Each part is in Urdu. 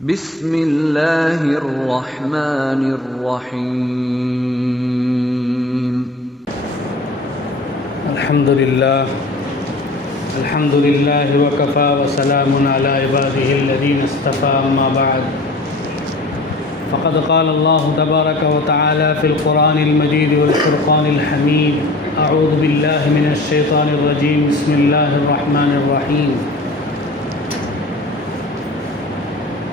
بسم اللہ الرحمن الرحیم۔ الحمد للہ وکفا وسلام علی عبادہ الذین اصطفى، اما بعد فقد قال اللہ تبارک وتعالی فی القرآن المجید والفرقان الحمید، اعوذ باللہ من الشیطان الرجیم، بسم اللہ الرحمن الرحیم۔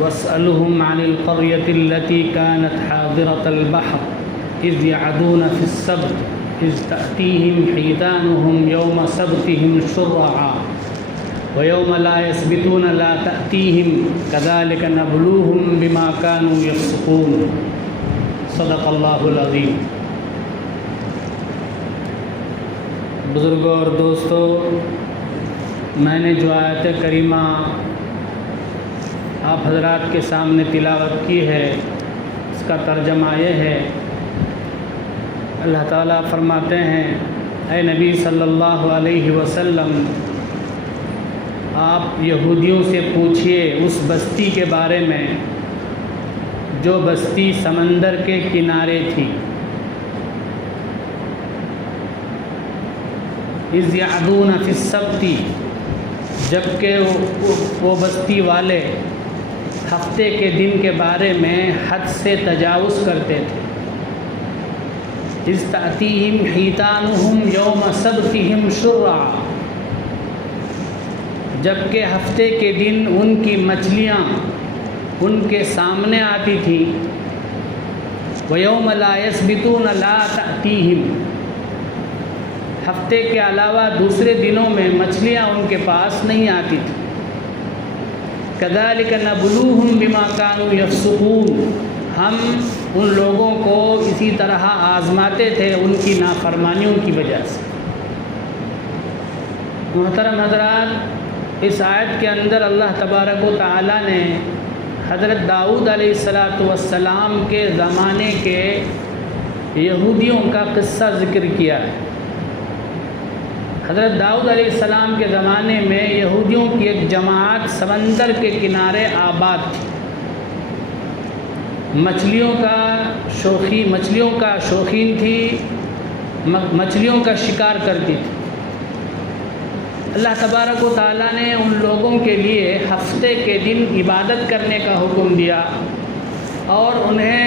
واسألهم عن القرية التي كانت حاضرة البحر إذ يعدون في السبت إذ تأتيهم حيتانهم يوم سبتهم شرعا ويوم لا يسبتون لا تأتيهم كذلك نبلوهم بما كانوا يفسقون، صدق اللہ العظیم۔ بزرگوں اور دوستو، میں نے جو آیت کریمہ آپ حضرات کے سامنے تلاوت کی ہے، اس کا ترجمہ یہ ہے، اللہ تعالیٰ فرماتے ہیں، اے نبی صلی اللہ علیہ وسلم، آپ یہودیوں سے پوچھئے اس بستی کے بارے میں جو بستی سمندر کے کنارے تھی۔ اذ یعدون فی السبت، جبکہ وہ بستی والے ہفتے کے دن کے بارے میں حد سے تجاوز کرتے تھے۔ اذ تأتیہم حیتانہم یوم سبتہم شرعا، جبکہ ہفتے کے دن ان کی مچھلیاں ان کے سامنے آتی تھیں۔ وَيَوْمَ لَا يَسْبِتُونَ لَا تَأْتِيهِمْ، ہفتے کے علاوہ دوسرے دنوں میں مچھلیاں ان کے پاس نہیں آتی تھیں۔ كَذَلِكَ نَبْلُوهُمْ بِمَا كَانُوا يَفْسُقُونَ، ہم ان لوگوں کو اسی طرح آزماتے تھے ان کی نافرمانیوں کی وجہ سے۔ محترم حضرات، اس آیت کے اندر اللہ تبارک و تعالیٰ نے حضرت داؤد علیہ السلام کے زمانے کے یہودیوں کا قصہ ذکر کیا ہے۔ حضرت داؤد علیہ السلام کے زمانے میں یہودیوں کی ایک جماعت سمندر کے کنارے آباد تھی، مچھلیوں کا شوقین تھی، مچھلیوں کا شکار کرتی تھی۔ اللہ تبارک و تعالیٰ نے ان لوگوں کے لیے ہفتے کے دن عبادت کرنے کا حکم دیا اور انہیں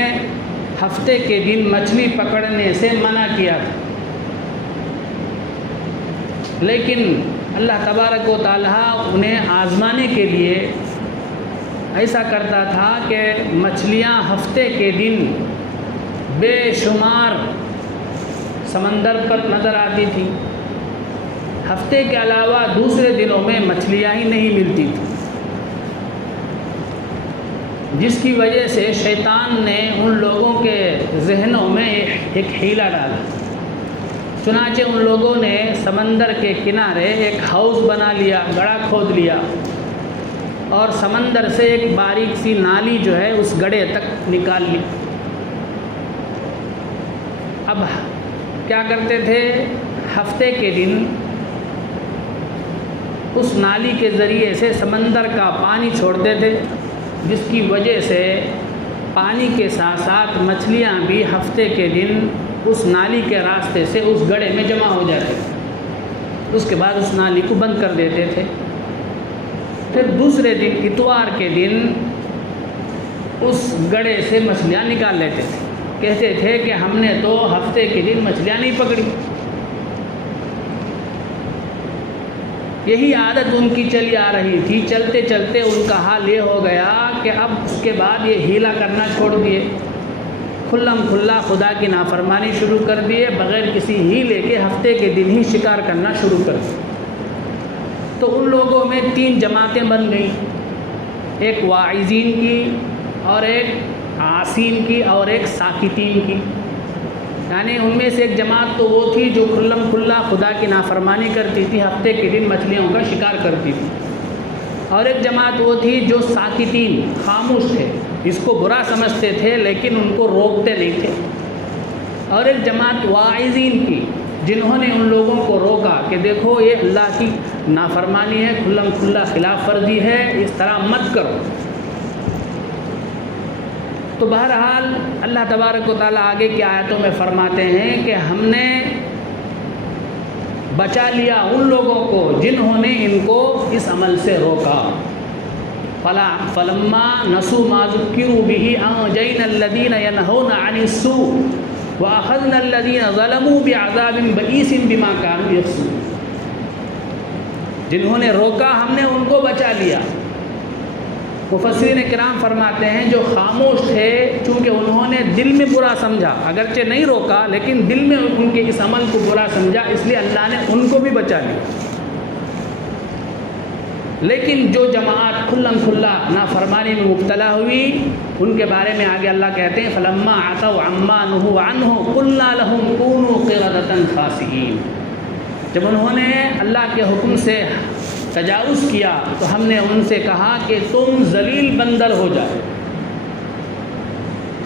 ہفتے کے دن مچھلی پکڑنے سے منع کیا تھا، لیکن اللہ تبارک و تعالیٰ انہیں آزمانے کے لیے ایسا کرتا تھا کہ مچھلیاں ہفتے کے دن بے شمار سمندر پر نظر آتی تھیں، ہفتے کے علاوہ دوسرے دنوں میں مچھلیاں ہی نہیں ملتی تھیں، جس کی وجہ سے شیطان نے ان لوگوں کے ذہنوں میں ایک حیلہ ڈالا۔ چنانچہ ان لوگوں نے سمندر کے کنارے ایک ہاؤس بنا لیا، گڑھا کھود لیا اور سمندر سے ایک باریک سی نالی جو ہے اس گڑھے تک نکال لی۔ اب کیا کرتے تھے، ہفتے کے دن اس نالی کے ذریعے سے سمندر کا پانی چھوڑتے تھے، جس کی وجہ سے پانی کے ساتھ ساتھ مچھلیاں بھی ہفتے کے دن اس نالی کے راستے سے اس گڑھے میں جمع ہو جاتے تھے۔ اس کے بعد اس نالی کو بند کر دیتے تھے، پھر دوسرے دن اتوار کے دن اس گڑھے سے مچھلیاں نکال لیتے تھے، کہتے تھے کہ ہم نے تو ہفتے کے دن مچھلیاں نہیں پکڑی۔ یہی عادت ان کی چلی آ رہی تھی، چلتے چلتے ان کا حال یہ ہو گیا کہ اب اس کے بعد یہ ہیلا کرنا چھوڑ دیے، کھلم کھلا خدا کی نافرمانی شروع کر دیے، بغیر کسی ہیلے کے ہفتے کے دن ہی شکار کرنا شروع کر دیے۔ تو ان لوگوں میں 3 جماعتیں بن گئیں، ایک واعظین کی اور ایک عاصین کی اور ایک ساکتین کی، یعنی ان میں سے ایک جماعت تو وہ تھی جو کھلم کھلا خدا کی نافرمانی کرتی تھی، ہفتے کے دن مچھلیوں کا شکار کرتی تھی، اور ایک جماعت وہ تھی جو ساکتین، خاموش تھے، اس کو برا سمجھتے تھے لیکن ان کو روکتے نہیں تھے، اور ایک جماعت واعظین کی، جنہوں نے ان لوگوں کو روکا کہ دیکھو یہ اللہ کی نافرمانی ہے، کھلم کھلا خلاف ورزی ہے، اس طرح مت کرو۔ تو بہرحال اللہ تبارک و تعالیٰ آگے کی آیتوں میں فرماتے ہیں کہ ہم نے بچا لیا ان لوگوں کو جنہوں نے ان کو اس عمل سے روکا. فلما نسوا ما ذکروا به انجینا الذین ینہون عن السوء واخذنا الذین ظلموا بعذاب بئیس بما كانوا یکسبون. جنہوں نے روکا ہم نے ان کو بچا لیا. مفسرین کرام فرماتے ہیں جو خاموش تھے چونکہ انہوں نے دل میں برا سمجھا، اگرچہ نہیں روکا لیکن دل میں ان کے اس عمل کو برا سمجھا، اس لیے اللہ نے ان کو بھی بچا لیا. لیکن جو جماعت کھلم کھلا نافرمانی میں مبتلا ہوئی ان کے بارے میں آگے اللہ کہتے ہیں فلما عتوا عما نهوا عنه قلنا لهم كونوا قردة خاسئين. جب انہوں نے اللہ کے حکم سے تجاوز کیا تو ہم نے ان سے کہا کہ تم ذلیل بندر ہو جاؤ.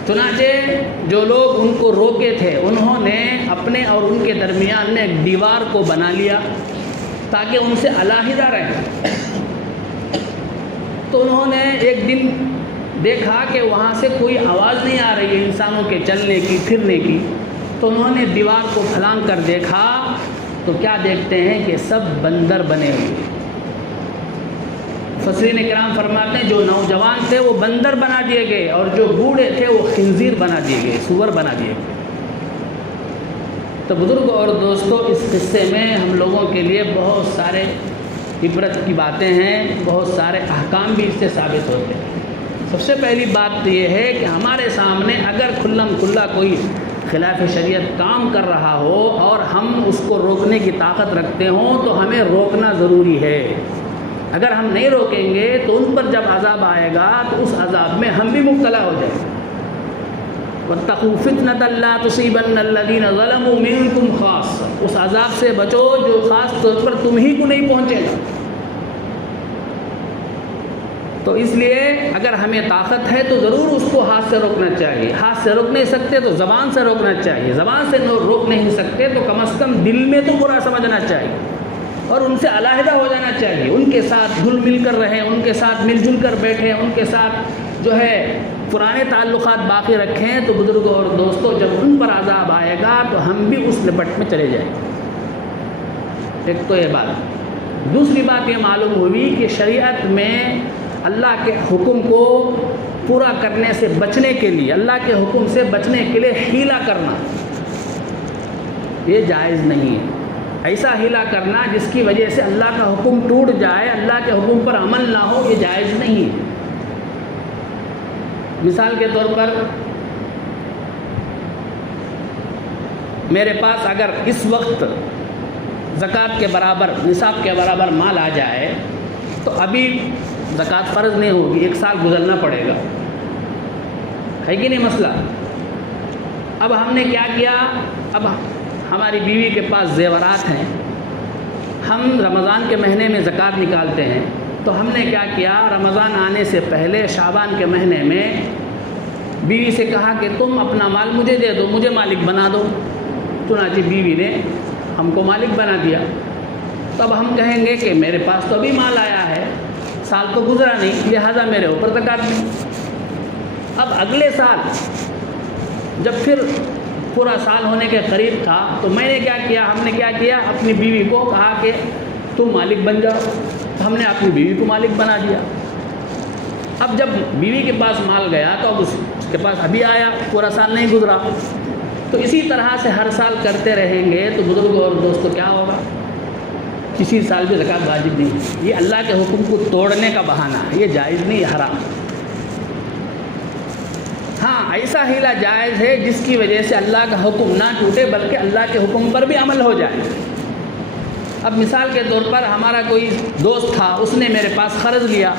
چنانچہ جو لوگ ان کو روکے تھے انہوں نے اپنے اور ان کے درمیان میں ایک دیوار کو بنا لیا تاکہ ان سے علیحدہ رہیں. تو انہوں نے ایک دن دیکھا کہ وہاں سے کوئی آواز نہیں آ رہی ہے انسانوں کے چلنے کی پھرنے کی. تو انہوں نے دیوار کو پھلانگ کر دیکھا تو کیا دیکھتے ہیں کہ سب بندر بنے ہوئے. مفسرین کرام فرماتے ہیں جو نوجوان تھے وہ بندر بنا دیے گئے اور جو بوڑھے تھے وہ خنزیر بنا دیے گئے، سور بنا دیے گئے. تو بزرگ اور دوستو اس قصے میں ہم لوگوں کے لیے بہت سارے عبرت کی باتیں ہیں، بہت سارے احکام بھی اس سے ثابت ہوتے ہیں. سب سے پہلی بات تو یہ ہے کہ ہمارے سامنے اگر کھلم کھلا کوئی خلاف شریعت کام کر رہا ہو اور ہم اس کو روکنے کی طاقت رکھتے ہوں تو ہمیں روکنا ضروری ہے. اگر ہم نہیں روکیں گے تو ان پر جب عذاب آئے گا تو اس عذاب میں ہم بھی مبتلا ہو جائیں گے. وَاتَّقُوا فِتْنَةً لَا تُصِيبَنَّ الَّذِينَ ظَلَمُوا مِنكُمْ خَاصَّةً. اس عذاب سے بچو جو خاص طور پر تم ہی کو نہیں پہنچے گا. تو اس لیے اگر ہمیں طاقت ہے تو ضرور اس کو ہاتھ سے روکنا چاہیے. ہاتھ سے روک نہیں سکتے تو زبان سے روکنا چاہیے. زبان سے روک نہیں سکتے تو کم از کم دل میں تو برا سمجھنا چاہیے اور ان سے علیحدہ ہو جانا چاہیے. ان کے ساتھ گھل مل کر رہیں، ان کے ساتھ مل جل کر بیٹھیں، ان کے ساتھ جو ہے پرانے تعلقات باقی رکھیں. تو بزرگوں اور دوستوں جب ان پر عذاب آئے گا تو ہم بھی اس لپٹ میں چلے جائیں گے. ایک تو یہ بات. دوسری بات یہ معلوم ہوئی کہ شریعت میں اللہ کے حکم کو پورا کرنے سے بچنے کے لیے، اللہ کے حکم سے بچنے کے لیے حیلہ کرنا یہ جائز نہیں ہے. ایسا حیلہ کرنا جس کی وجہ سے اللہ کا حکم ٹوٹ جائے، اللہ کے حکم پر عمل نہ ہو، یہ جائز نہیں ہے. مثال کے طور پر میرے پاس اگر اس وقت زکوٰۃ کے برابر، نصاب کے برابر مال آ جائے تو ابھی زکوٰۃ فرض نہیں ہوگی، 1 سال گزرنا پڑے گا. ہے کہ نہیں مسئلہ؟ اب ہم نے کیا کیا، اب ہماری بیوی کے پاس زیورات ہیں، ہم رمضان کے مہینے میں زکوٰۃ نکالتے ہیں. تو ہم نے کیا کیا، رمضان آنے سے پہلے شعبان کے مہینے میں بیوی سے کہا کہ تم اپنا مال مجھے دے دو، مجھے مالک بنا دو. چنانچہ بیوی نے ہم کو مالک بنا دیا. تو اب ہم کہیں گے کہ میرے پاس تو ابھی مال آیا ہے، سال تو گزرا نہیں، لہذا میرے اوپر زکوٰۃ نہیں. اب اگلے سال جب پھر پورا سال ہونے کے قریب تھا تو میں نے کیا کیا، ہم نے کیا کیا، اپنی بیوی کو کہا کہ تم مالک بن جاؤ. ہم نے اپنی بیوی کو مالک بنا دیا. اب جب بیوی کے پاس مال گیا تو اب اس کے پاس ابھی آیا، پورا سال نہیں گزرا. تو اسی طرح سے ہر سال کرتے رہیں گے تو بزرگوں اور دوستوں کیا ہوگا، کسی سال بھی زکوٰۃ واجب نہیں. یہ اللہ کے حکم کو توڑنے کا بہانہ ہے، یہ جائز نہیں، یہ حرام. ہاں ایسا حیلہ جائز ہے جس کی وجہ سے اللہ کا حکم نہ ٹوٹے بلکہ اللہ کے حکم پر بھی عمل ہو جائے. اب مثال کے طور پر ہمارا کوئی دوست تھا، اس نے میرے پاس قرض لیا.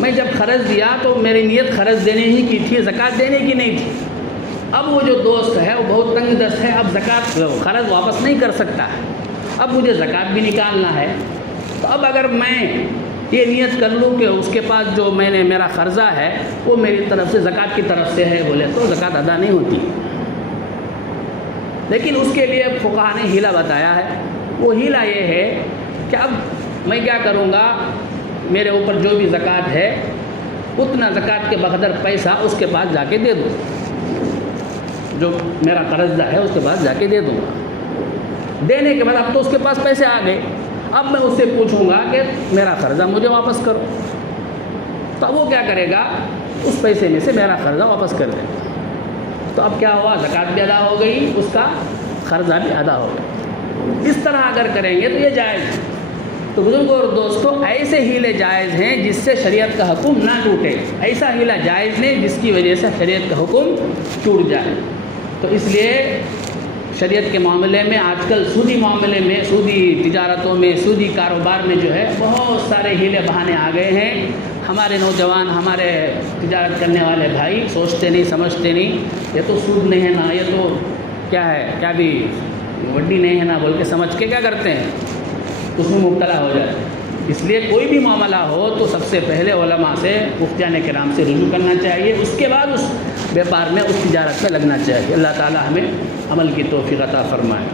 میں جب قرض دیا تو میری نیت قرض دینے ہی کی تھی، زکوٰۃ دینے کی نہیں تھی. اب وہ جو دوست ہے وہ بہت تنگ دست ہے، اب زکوٰۃ قرض واپس نہیں کر سکتا ہے، اب مجھے زکوٰۃ بھی نکالنا ہے. تو اب اگر میں یہ نیت کر لوں کہ اس کے پاس جو میں نے میرا قرضہ ہے وہ میری طرف سے زکوٰۃ کی طرف سے ہے بولے تو زکوٰۃ ادا نہیں ہوتی. لیکن اس کے لیے فقہا نے حیلہ بتایا ہے. وہ حیلہ یہ ہے کہ اب میں کیا کروں گا، میرے اوپر جو بھی زکوٰۃ ہے اتنا زکوٰۃ کے بقدر پیسہ اس کے پاس جا کے دے دوں، جو میرا قرضدہ ہے اس کے پاس جا کے دے دوں گا۔ دینے کے بعد اب تو اس کے پاس پیسے آ گئے، اب میں اس سے پوچھوں گا کہ میرا قرضہ مجھے واپس کرو، تو اب وہ کیا کرے گا، اس پیسے میں سے میرا قرضہ واپس کر دے گا۔ تو اب کیا ہوا، زکوٰۃ بھی ادا ہو گئی، اس کا قرضہ بھی ادا ہو گیا۔ اس طرح اگر کریں گے تو یہ جائز ہے۔ تو بزرگوں اور دوستوں، ایسے ہیلے جائز ہیں جس سے شریعت کا حکم نہ ٹوٹے، ایسا ہیلا جائز نہیں جس کی وجہ سے شریعت کا حکم ٹوٹ جائے۔ تو اس لیے شریعت کے معاملے میں آج کل سودی معاملے میں، سودی تجارتوں میں، سودی کاروبار میں جو ہے بہت سارے ہیلے بہانے آ گئے ہیں۔ ہمارے نوجوان، ہمارے تجارت کرنے والے بھائی سوچتے نہیں، سمجھتے نہیں، یہ تو سود نہیں ہے نا، یہ تو کیا ہے، کیا بھی وڈی نہیں ہے نا بول کے سمجھ کے کیا کرتے ہیں، اس میں مبتلا ہو جاتے ہیں۔ اس لیے کوئی بھی معاملہ ہو تو سب سے پہلے علماء سے، مفتیان کرام سے رجوع کرنا چاہیے، اس کے بعد اس بیپار میں، اس تجارت میں لگنا چاہیے۔ اللہ تعالی ہمیں عمل کی توفیق عطا فرمائے۔